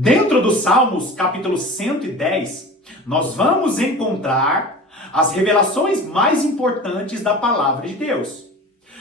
Dentro dos Salmos, capítulo 110, nós vamos encontrar as revelações mais importantes da palavra de Deus.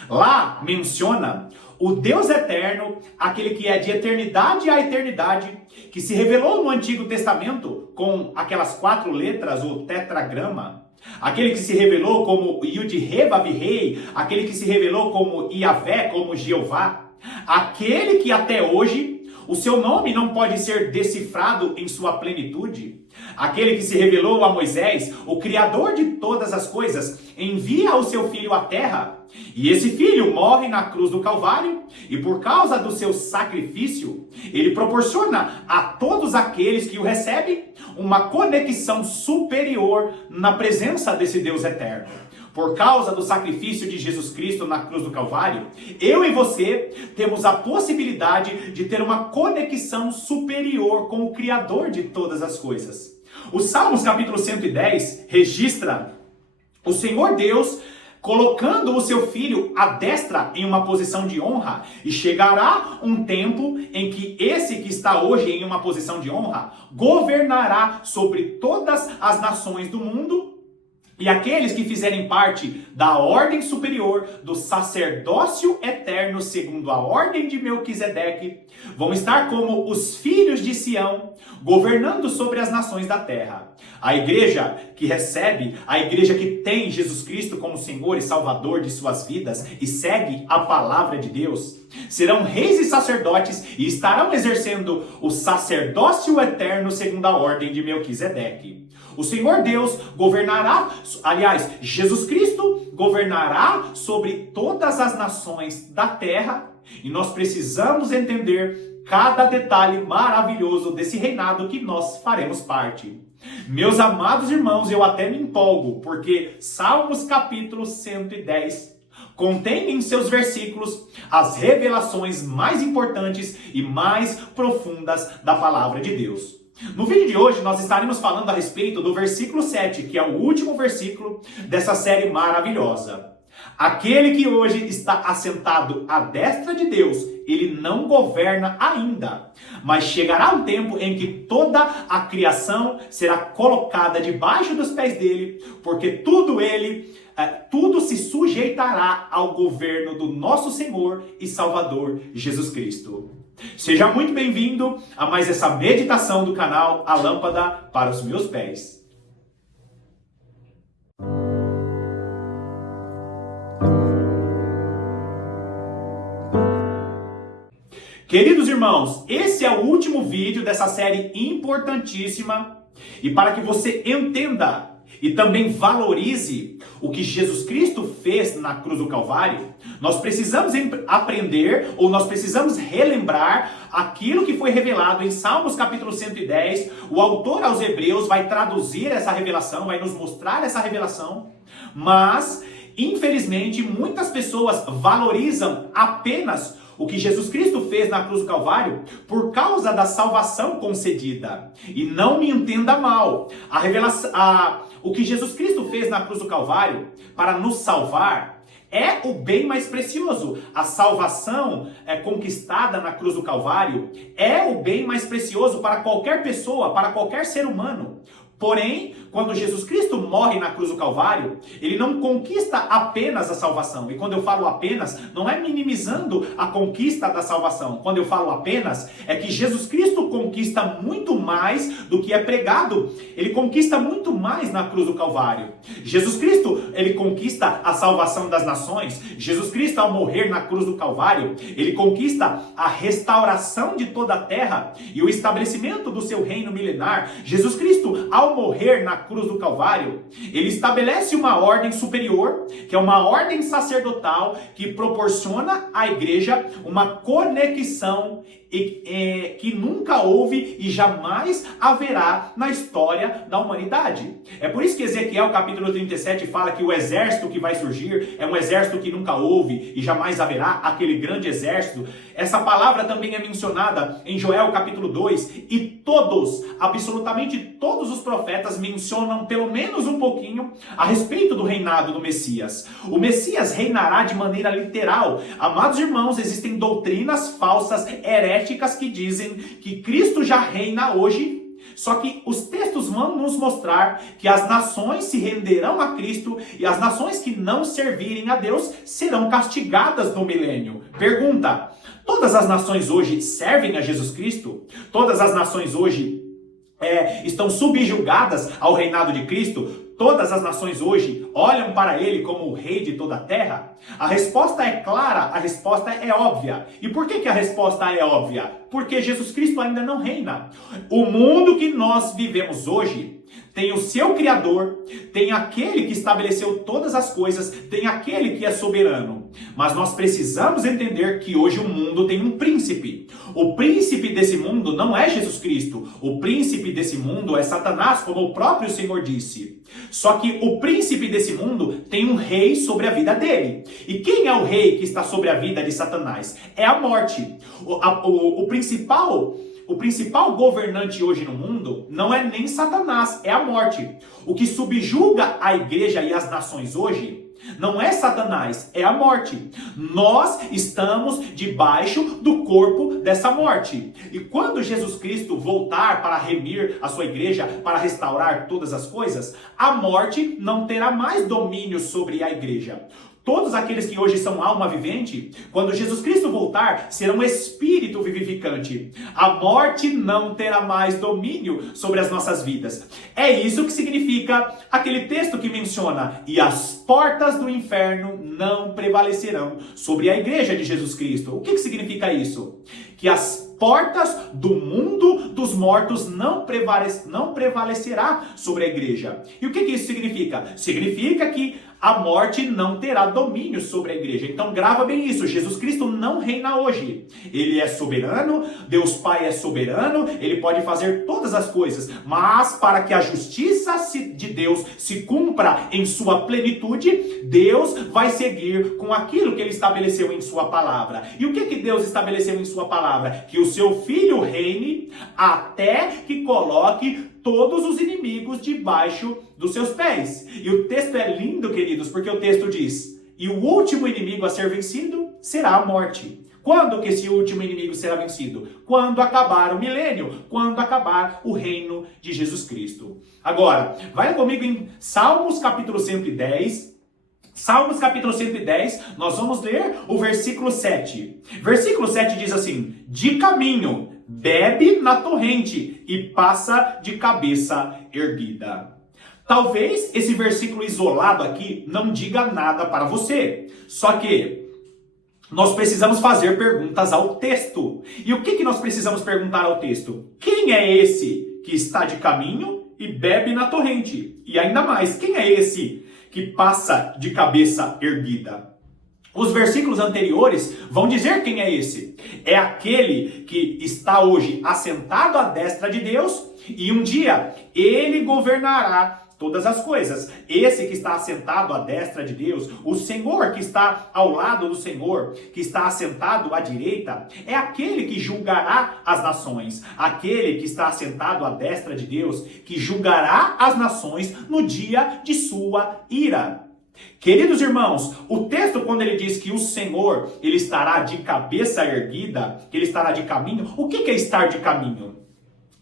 Lá menciona o Deus eterno, aquele que é de eternidade a eternidade, que se revelou no Antigo Testamento com aquelas 4 letras, o tetragrama, aquele que se revelou como Yud-He-Vav-Hei, aquele que se revelou como Yahvé, como Jeová, aquele que até hoje o seu nome não pode ser decifrado em sua plenitude. Aquele que se revelou a Moisés, o Criador de todas as coisas, envia o seu Filho à terra. E esse Filho morre na cruz do Calvário. E por causa do seu sacrifício, ele proporciona a todos aqueles que o recebem uma conexão superior na presença desse Deus eterno. Por causa do sacrifício de Jesus Cristo na cruz do Calvário, eu e você temos a possibilidade de ter uma conexão superior com o Criador de todas as coisas. O Salmos capítulo 110 registra o Senhor Deus colocando o seu Filho à destra em uma posição de honra, e chegará um tempo em que esse que está hoje em uma posição de honra governará sobre todas as nações do mundo. E aqueles que fizerem parte da ordem superior do sacerdócio eterno, segundo a ordem de Melquisedeque, vão estar como os filhos de Sião, governando sobre as nações da terra. A igreja que recebe, a igreja que tem Jesus Cristo como Senhor e Salvador de suas vidas e segue a palavra de Deus, serão reis e sacerdotes e estarão exercendo o sacerdócio eterno segundo a ordem de Melquisedeque. O Senhor Deus governará, aliás, Jesus Cristo governará sobre todas as nações da terra, e nós precisamos entender cada detalhe maravilhoso desse reinado que nós faremos parte. Meus amados irmãos, eu até me empolgo, porque Salmos capítulo 110 contém em seus versículos as revelações mais importantes e mais profundas da palavra de Deus. No vídeo de hoje nós estaremos falando a respeito do versículo 7, que é o último versículo dessa série maravilhosa. Aquele que hoje está assentado à destra de Deus, ele não governa ainda, mas chegará um tempo em que toda a criação será colocada debaixo dos pés dele, porque tudo se sujeitará ao governo do nosso Senhor e Salvador Jesus Cristo. Seja muito bem-vindo a mais essa meditação do canal A Lâmpada para os Meus Pés. Queridos irmãos, esse é o último vídeo dessa série importantíssima, e para que você entenda e também valorize o que Jesus Cristo fez na cruz do Calvário, nós precisamos aprender, ou nós precisamos relembrar aquilo que foi revelado em Salmos capítulo 110. O autor aos Hebreus vai traduzir essa revelação, vai nos mostrar essa revelação, mas, infelizmente, muitas pessoas valorizam apenas o que Jesus Cristo fez na cruz do Calvário por causa da salvação concedida. E não me entenda mal, o que Jesus Cristo fez na cruz do Calvário para nos salvar é o bem mais precioso. A salvação conquistada na cruz do Calvário é o bem mais precioso para qualquer pessoa, para qualquer ser humano. Porém, quando Jesus Cristo morre na cruz do Calvário, ele não conquista apenas a salvação. E quando eu falo apenas, não é minimizando a conquista da salvação. Quando eu falo apenas, é que Jesus Cristo conquista muito mais do que é pregado. Ele conquista muito mais na cruz do Calvário. Jesus Cristo, ele conquista a salvação das nações. Jesus Cristo, ao morrer na cruz do Calvário, ele conquista a restauração de toda a terra e o estabelecimento do seu reino milenar. Jesus Cristo, ao morrer na cruz do Calvário, ele estabelece uma ordem superior, que é uma ordem sacerdotal, que proporciona à igreja uma conexão que nunca houve e jamais haverá na história da humanidade. É por isso que Ezequiel capítulo 37 fala que o exército que vai surgir é um exército que nunca houve e jamais haverá, aquele grande exército. Essa palavra também é mencionada em Joel capítulo 2, e absolutamente todos os profetas profetas mencionam pelo menos um pouquinho a respeito do reinado do Messias. O Messias reinará de maneira literal. Amados irmãos, existem doutrinas falsas, heréticas, que dizem que Cristo já reina hoje. Só que os textos vão nos mostrar que as nações se renderão a Cristo e as nações que não servirem a Deus serão castigadas no milênio. Pergunta: todas as nações hoje servem a Jesus Cristo? Todas as nações hoje estão subjugadas ao reinado de Cristo? Todas as nações hoje olham para ele como o rei de toda a terra? A resposta é clara, a resposta é óbvia. E por que a resposta é óbvia? Porque Jesus Cristo ainda não reina. O mundo que nós vivemos hoje tem o seu Criador, tem aquele que estabeleceu todas as coisas, tem aquele que é soberano. Mas nós precisamos entender que hoje o mundo tem um príncipe. O príncipe desse mundo não é Jesus Cristo. O príncipe desse mundo é Satanás, como o próprio Senhor disse. Só que o príncipe desse mundo tem um rei sobre a vida dele. E quem é o rei que está sobre a vida de Satanás? É a morte. O principal governante hoje no mundo não é nem Satanás, é a morte. O que subjuga a igreja e as nações hoje não é Satanás, é a morte. Nós estamos debaixo do corpo dessa morte. E quando Jesus Cristo voltar para remir a sua igreja, para restaurar todas as coisas, a morte não terá mais domínio sobre a igreja. Todos aqueles que hoje são alma vivente, quando Jesus Cristo voltar, serão espírito vivificante. A morte não terá mais domínio sobre as nossas vidas. É isso que significa aquele texto que menciona: e as portas do inferno não prevalecerão sobre a igreja de Jesus Cristo. O que significa isso? Que as portas do mundo dos mortos não prevalecerá sobre a igreja. E o que isso significa? Significa que a morte não terá domínio sobre a igreja. Então grava bem isso: Jesus Cristo não reina hoje. Ele é soberano, Deus Pai é soberano, ele pode fazer todas as coisas, mas para que a justiça de Deus se cumpra em sua plenitude, Deus vai seguir com aquilo que ele estabeleceu em sua palavra. E o que Deus estabeleceu em sua palavra? Que o seu Filho reine até que coloque todos os inimigos debaixo dos seus pés. E o texto é lindo, queridos, porque o texto diz: e o último inimigo a ser vencido será a morte. Quando que esse último inimigo será vencido? Quando acabar o milênio, quando acabar o reino de Jesus Cristo. Agora, vai comigo em Salmos capítulo 110. Salmos capítulo 110, nós vamos ler o versículo 7. Versículo 7 diz assim: de caminho, bebe na torrente e passa de cabeça erguida. Talvez esse versículo isolado aqui não diga nada para você. Só que nós precisamos fazer perguntas ao texto. E o que nós precisamos perguntar ao texto? Quem é esse que está de caminho e bebe na torrente? E ainda mais, quem é esse que passa de cabeça erguida? Os versículos anteriores vão dizer quem é esse. É aquele que está hoje assentado à destra de Deus e um dia ele governará todas as coisas. Esse que está assentado à destra de Deus, o Senhor que está ao lado do Senhor, que está assentado à direita, é aquele que julgará as nações. Aquele que está assentado à destra de Deus, que julgará as nações no dia de sua ira. Queridos irmãos, o texto, quando ele diz que o Senhor, ele estará de cabeça erguida, que ele estará de caminho, o que é estar de caminho?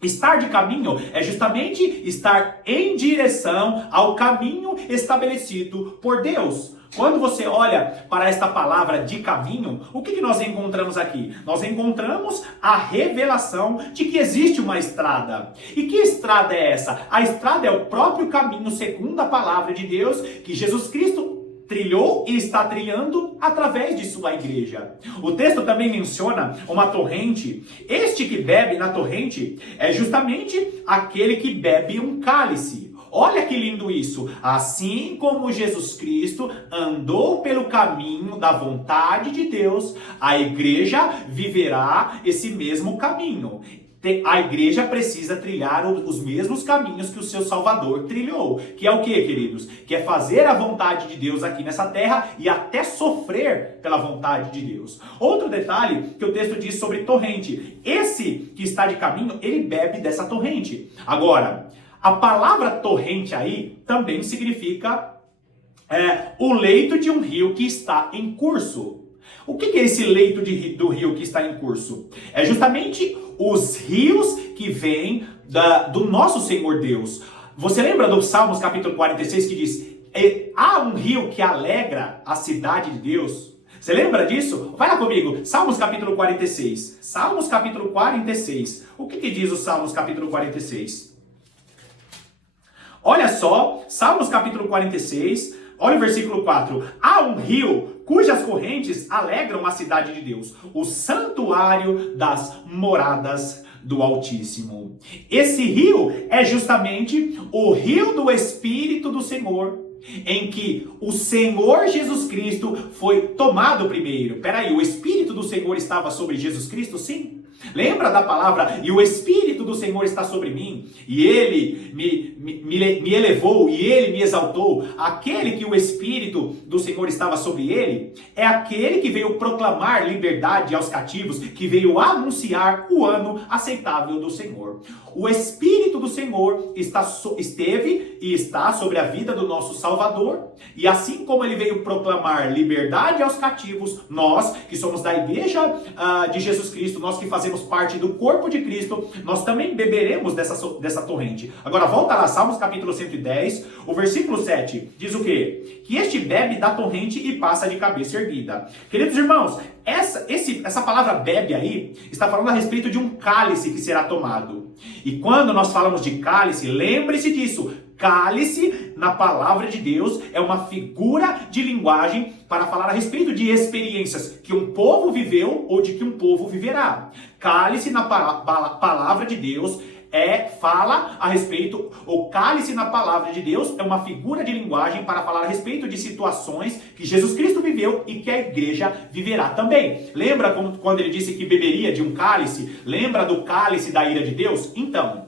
Estar de caminho é justamente estar em direção ao caminho estabelecido por Deus. Quando você olha para esta palavra de caminho, o que nós encontramos aqui? Nós encontramos a revelação de que existe uma estrada. E que estrada é essa? A estrada é o próprio caminho, segundo a palavra de Deus, que Jesus Cristo trilhou e está trilhando através de sua igreja. O texto também menciona uma torrente. Este que bebe na torrente é justamente aquele que bebe um cálice. Olha que lindo isso! Assim como Jesus Cristo andou pelo caminho da vontade de Deus, a igreja viverá esse mesmo caminho. A igreja precisa trilhar os mesmos caminhos que o seu Salvador trilhou. Que é o que, queridos? Que é fazer a vontade de Deus aqui nessa terra e até sofrer pela vontade de Deus. Outro detalhe que o texto diz sobre torrente. Esse que está de caminho, ele bebe dessa torrente. Agora, A palavra torrente aí também significa o leito de um rio que está em curso. O que é esse leito do rio que está em curso? É justamente os rios que vêm do nosso Senhor Deus. Você lembra do Salmos capítulo 46 que diz: há um rio que alegra a cidade de Deus? Você lembra disso? Vai lá comigo, Salmos capítulo 46. Salmos capítulo 46. O que diz o Salmos capítulo 46? Olha só, Salmos capítulo 46, olha o versículo 4. Há um rio cujas correntes alegram a cidade de Deus, o santuário das moradas do Altíssimo. Esse rio é justamente o rio do Espírito do Senhor, em que o Senhor Jesus Cristo foi tomado primeiro. Peraí, o Espírito do Senhor estava sobre Jesus Cristo? Sim. Lembra da palavra, e o Espírito do Senhor está sobre mim, e Ele me elevou, e Ele me exaltou. Aquele que o Espírito do Senhor estava sobre ele, é aquele que veio proclamar liberdade aos cativos, que veio anunciar o ano aceitável do Senhor. O Espírito do Senhor esteve e está sobre a vida do nosso Salvador, e assim como Ele veio proclamar liberdade aos cativos, nós que somos da igreja de Jesus Cristo, nós que fazemos parte do corpo de Cristo, nós também beberemos dessa torrente. Agora volta lá, Salmos capítulo 110, o versículo 7, diz o quê? Que este bebe da torrente e passa de cabeça erguida. Queridos irmãos, essa palavra bebe aí, está falando a respeito de um cálice que será tomado. E quando nós falamos de cálice, lembre-se disso, cálice, na palavra de Deus, é uma figura de linguagem para falar a respeito de experiências que um povo viveu ou de que um povo viverá. Cálice, na palavra de Deus, fala a respeito, o cálice na palavra de Deus é uma figura de linguagem para falar a respeito de situações que Jesus Cristo viveu e que a igreja viverá também. Lembra quando ele disse que beberia de um cálice? Lembra do cálice da ira de Deus? Então,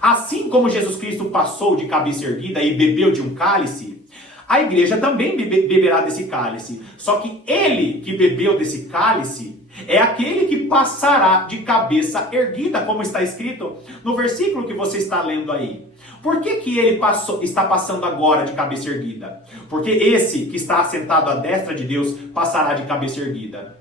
assim como Jesus Cristo passou de cabeça erguida e bebeu de um cálice, a igreja também beberá desse cálice. Só que ele que bebeu desse cálice é aquele que passará de cabeça erguida, como está escrito no versículo que você está lendo aí. Por que ele está passando agora de cabeça erguida? Porque esse que está assentado à destra de Deus passará de cabeça erguida.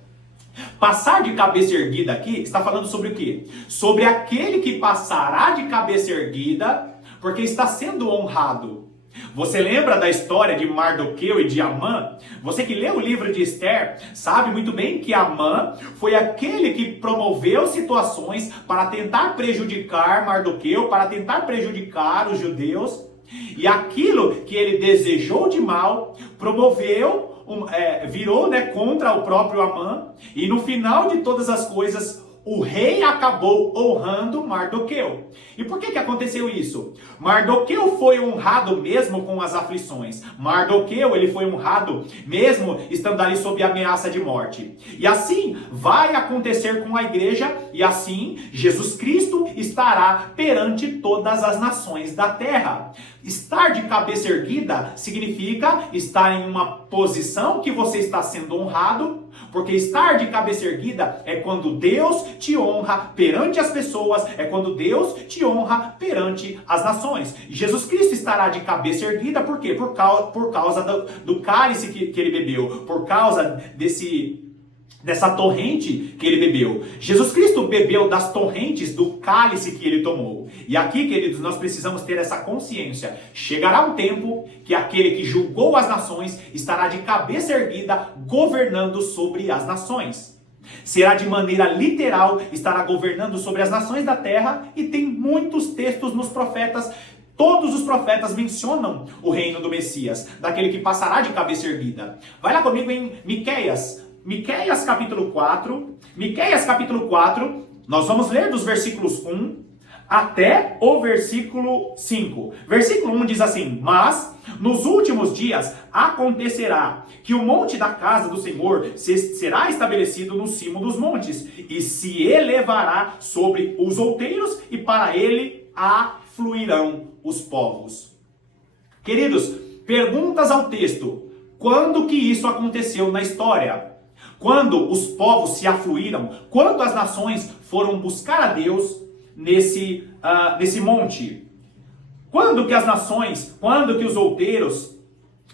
Passar de cabeça erguida aqui está falando sobre o quê? Sobre aquele que passará de cabeça erguida porque está sendo honrado. Você lembra da história de Mardoqueu e de Amã? Você que leu o livro de Esther sabe muito bem que Amã foi aquele que promoveu situações para tentar prejudicar Mardoqueu, para tentar prejudicar os judeus. E aquilo que ele desejou de mal, promoveu, virou contra o próprio Amã. E no final de todas as coisas, o rei acabou honrando Mardoqueu. E por que aconteceu isso? Mardoqueu foi honrado mesmo com as aflições. Mardoqueu, ele foi honrado mesmo estando ali sob ameaça de morte. E assim vai acontecer com a igreja, e assim Jesus Cristo estará perante todas as nações da terra. Estar de cabeça erguida significa estar em uma posição que você está sendo honrado, porque estar de cabeça erguida é quando Deus te honra perante as pessoas, é quando Deus te honra perante as nações. E Jesus Cristo estará de cabeça erguida, por quê? Por causa do cálice que ele bebeu, por causa dessa torrente que ele bebeu. Jesus Cristo bebeu das torrentes do cálice que ele tomou. E aqui, queridos, nós precisamos ter essa consciência. Chegará um tempo que aquele que julgou as nações estará de cabeça erguida, governando sobre as nações. Será de maneira literal, estará governando sobre as nações da terra, e tem muitos textos nos profetas. Todos os profetas mencionam o reino do Messias, daquele que passará de cabeça erguida. Vai lá comigo em Miqueias capítulo 4, nós vamos ler dos versículos 1 até o versículo 5. Versículo 1 diz assim: Mas nos últimos dias acontecerá que o monte da casa do Senhor será estabelecido no cimo dos montes, e se elevará sobre os outeiros, e para ele afluirão os povos. Queridos, perguntas ao texto: quando que isso aconteceu na história? Quando os povos se afluíram? Quando as nações foram buscar a Deus nesse monte? Quando que as nações, quando que os outeiros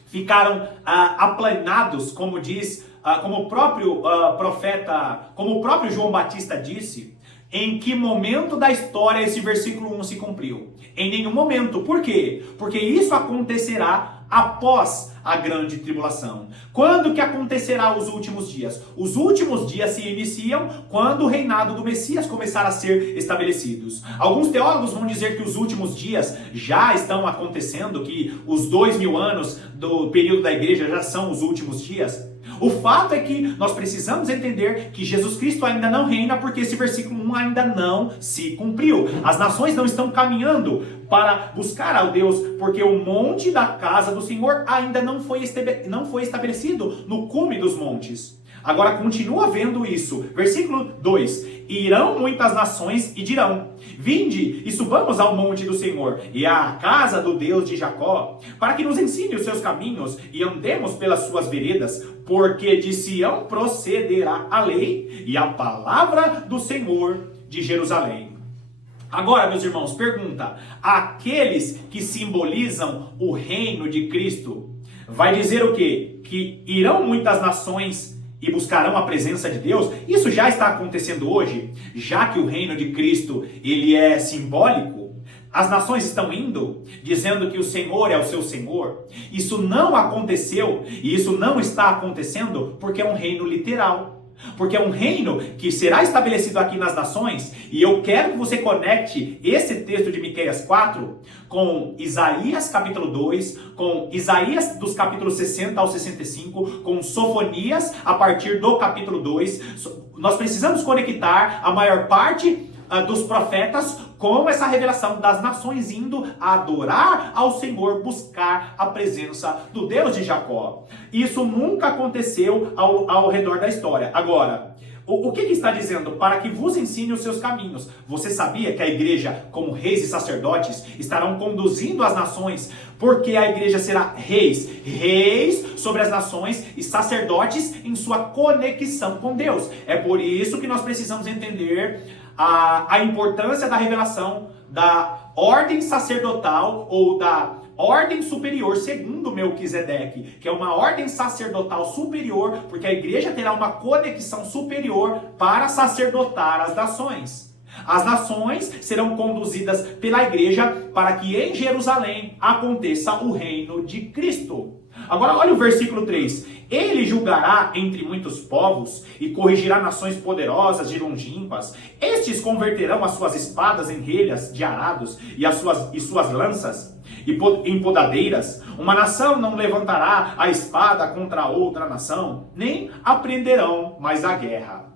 ficaram aplanados, como diz, como o próprio profeta, como o próprio João Batista disse, em que momento da história esse versículo 1 se cumpriu? Em nenhum momento. Por quê? Porque isso acontecerá após a grande tribulação. Quando que acontecerá os últimos dias? Os últimos dias se iniciam quando o reinado do Messias começar a ser estabelecidos. Alguns teólogos vão dizer que os últimos dias já estão acontecendo, que os 2000 anos do período da igreja já são os últimos dias. O fato é que nós precisamos entender que Jesus Cristo ainda não reina porque esse versículo 1 ainda não se cumpriu. As nações não estão caminhando para buscar ao Deus porque o monte da casa do Senhor ainda não foi estabelecido no cume dos montes. Agora continua vendo isso. Versículo 2. Irão muitas nações e dirão: vinde e subamos ao monte do Senhor e à casa do Deus de Jacó, para que nos ensine os seus caminhos e andemos pelas suas veredas, porque de Sião procederá a lei e a palavra do Senhor de Jerusalém. Agora, meus irmãos, pergunta: aqueles que simbolizam o reino de Cristo, vai dizer o quê? Que irão muitas nações e buscarão a presença de Deus? Isso já está acontecendo hoje, já que o reino de Cristo, ele é simbólico. As nações estão indo, dizendo que o Senhor é o seu Senhor. Isso não aconteceu, e isso não está acontecendo, porque é um reino literal. Porque é um reino que será estabelecido aqui nas nações, e eu quero que você conecte esse texto de Miqueias 4 com Isaías capítulo 2, com Isaías dos capítulos 60 ao 65, com Sofonias a partir do capítulo 2. Nós precisamos conectar a maior parte dos profetas com essa revelação das nações indo adorar ao Senhor, buscar a presença do Deus de Jacó. Isso nunca aconteceu ao redor da história. Agora, o que está dizendo? Para que vos ensine os seus caminhos. Você sabia que a igreja, como reis e sacerdotes, estarão conduzindo as nações, porque a igreja será reis sobre as nações e sacerdotes em sua conexão com Deus. É por isso que nós precisamos entender a importância da revelação da ordem sacerdotal ou da ordem superior segundo Melquisedeque, que é uma ordem sacerdotal superior, porque a igreja terá uma conexão superior para sacerdotar as nações. As nações serão conduzidas pela igreja para que em Jerusalém aconteça o reino de Cristo. Agora olha o versículo 3. Ele julgará entre muitos povos e corrigirá nações poderosas e longínquas. Estes converterão as suas espadas em relhas de arados e suas lanças em podadeiras. Uma nação não levantará a espada contra outra nação, nem aprenderão mais a guerra.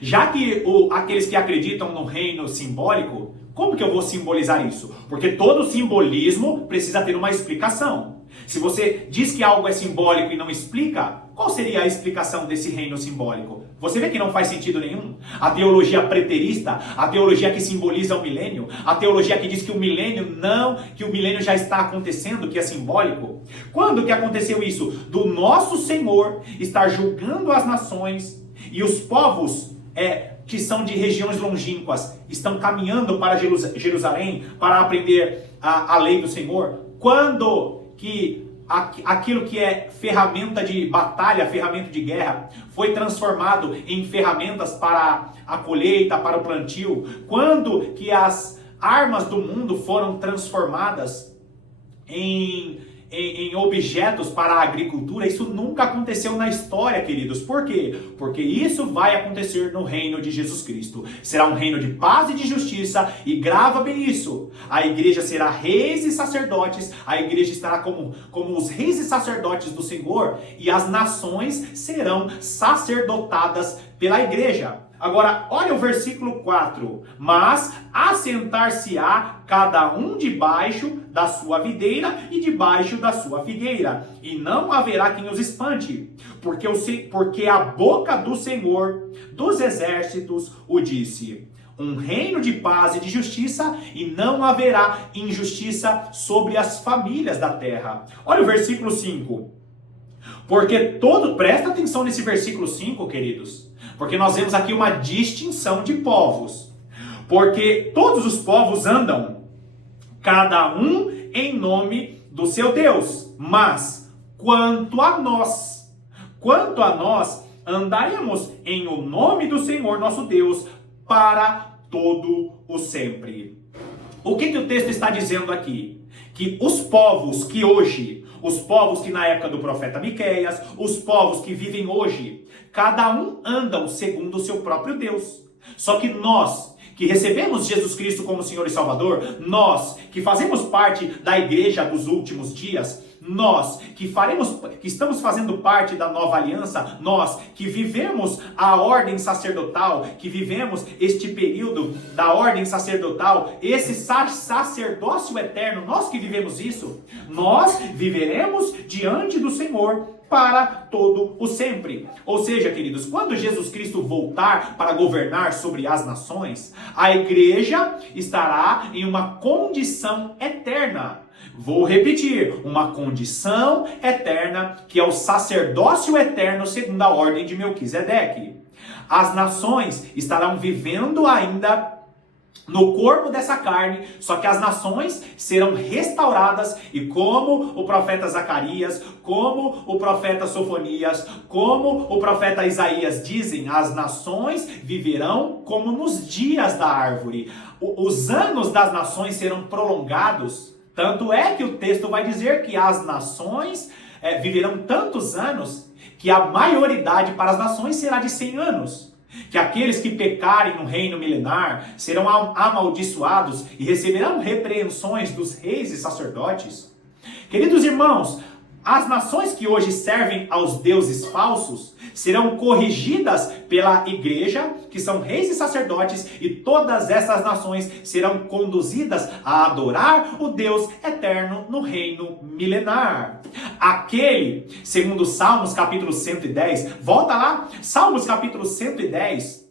Já que aqueles que acreditam no reino simbólico, como que eu vou simbolizar isso? Porque todo simbolismo precisa ter uma explicação. Se você diz que algo é simbólico e não explica, qual seria a explicação desse reino simbólico? Você vê que não faz sentido nenhum? A teologia preterista, a teologia que simboliza o milênio, a teologia que diz que o milênio já está acontecendo, que é simbólico. Quando que aconteceu isso? Do nosso Senhor estar julgando as nações e os povos que são de regiões longínquas estão caminhando para Jerusalém para aprender a lei do Senhor. Quando que aquilo que é ferramenta de batalha, ferramenta de guerra, foi transformado em ferramentas para a colheita, para o plantio? Quando que as armas do mundo foram transformadas em objetos para a agricultura? Isso nunca aconteceu na história, queridos. Por quê? Porque isso vai acontecer no reino de Jesus Cristo. Será um reino de paz e de justiça, e grava bem isso. A igreja será reis e sacerdotes, a igreja estará como os reis e sacerdotes do Senhor, e as nações serão sacerdotadas pela igreja. Agora, olha o versículo 4. Mas assentar-se-á cada um debaixo da sua videira e debaixo da sua figueira, e não haverá quem os espante, porque a boca do Senhor dos exércitos o disse. Um reino de paz e de justiça, e não haverá injustiça sobre as famílias da terra. Olha o versículo 5. Presta atenção nesse versículo 5, queridos. Porque nós vemos aqui uma distinção de povos. Porque todos os povos andam cada um em nome do seu Deus. Mas quanto a nós, andaremos em o nome do Senhor nosso Deus para todo o sempre. O que o texto está dizendo aqui? Que os povos que hoje, os povos que na época do profeta Miqueias, os povos que vivem hoje, cada um andam segundo o seu próprio Deus. Só que nós, que recebemos Jesus Cristo como Senhor e Salvador, nós que fazemos parte da igreja dos últimos dias, nós que estamos fazendo parte da nova aliança, nós que vivemos a ordem sacerdotal, que vivemos este período da ordem sacerdotal, esse sacerdócio eterno, nós que vivemos isso, nós viveremos diante do Senhor para todo o sempre. Ou seja, queridos, quando Jesus Cristo voltar para governar sobre as nações, a igreja estará em uma condição eterna. Vou repetir, uma condição eterna, que é o sacerdócio eterno segundo a ordem de Melquisedeque. As nações estarão vivendo ainda no corpo dessa carne, só que as nações serão restauradas e como o profeta Zacarias, como o profeta Sofonias, como o profeta Isaías dizem, as nações viverão como nos dias da árvore. Os anos das nações serão prolongados, tanto é que o texto vai dizer que as nações viverão tantos anos que a maioridade para as nações será de 100 anos. Que aqueles que pecarem no reino milenar serão amaldiçoados e receberão repreensões dos reis e sacerdotes. Queridos irmãos, as nações que hoje servem aos deuses falsos serão corrigidas pela igreja, que são reis e sacerdotes, e todas essas nações serão conduzidas a adorar o Deus eterno no reino milenar. Aquele, segundo Salmos capítulo 110, volta lá, Salmos capítulo 110,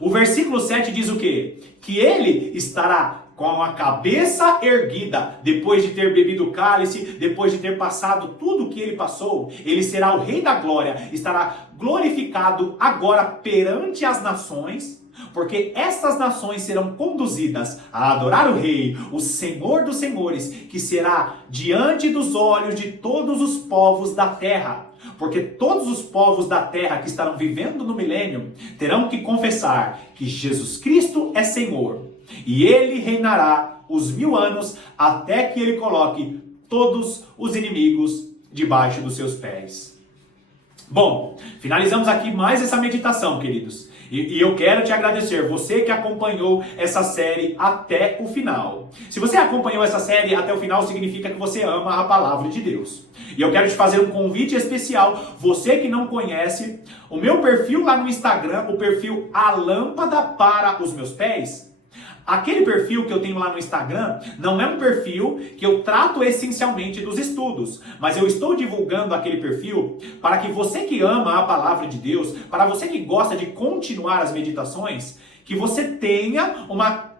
o versículo 7 diz o quê? Que ele estará com a cabeça erguida, depois de ter bebido o cálice, depois de ter passado tudo o que ele passou, ele será o Rei da Glória, estará glorificado agora perante as nações, porque essas nações serão conduzidas a adorar o Rei, o Senhor dos Senhores, que será diante dos olhos de todos os povos da terra. Porque todos os povos da terra que estarão vivendo no milênio terão que confessar que Jesus Cristo é Senhor. E ele reinará os 1000 anos até que ele coloque todos os inimigos debaixo dos seus pés. Bom, finalizamos aqui mais essa meditação, queridos. E eu quero te agradecer, você que acompanhou essa série até o final. Se você acompanhou essa série até o final, significa que você ama a palavra de Deus. E eu quero te fazer um convite especial, você que não conhece, o meu perfil lá no Instagram, o perfil A Lâmpada para os Meus Pés. Aquele perfil que eu tenho lá no Instagram não é um perfil que eu trato essencialmente dos estudos, mas eu estou divulgando aquele perfil para que você que ama a palavra de Deus, para você que gosta de continuar as meditações, que você tenha uma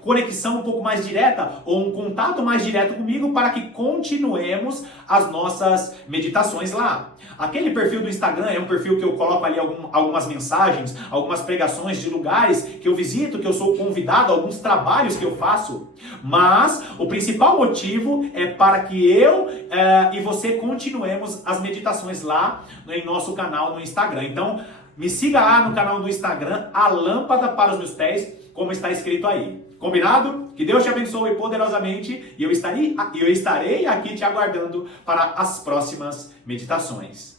conexão um pouco mais direta ou um contato mais direto comigo para que continuemos as nossas meditações lá. Aquele perfil do Instagram é um perfil que eu coloco ali algumas mensagens, algumas pregações de lugares que eu visito, que eu sou convidado, alguns trabalhos que eu faço. Mas o principal motivo é para que eu e você continuemos as meditações lá em nosso canal no Instagram. Então, me siga lá no canal do Instagram, A Lâmpada para os Meus Pés, como está escrito aí. Combinado? Que Deus te abençoe poderosamente e eu estarei aqui te aguardando para as próximas meditações.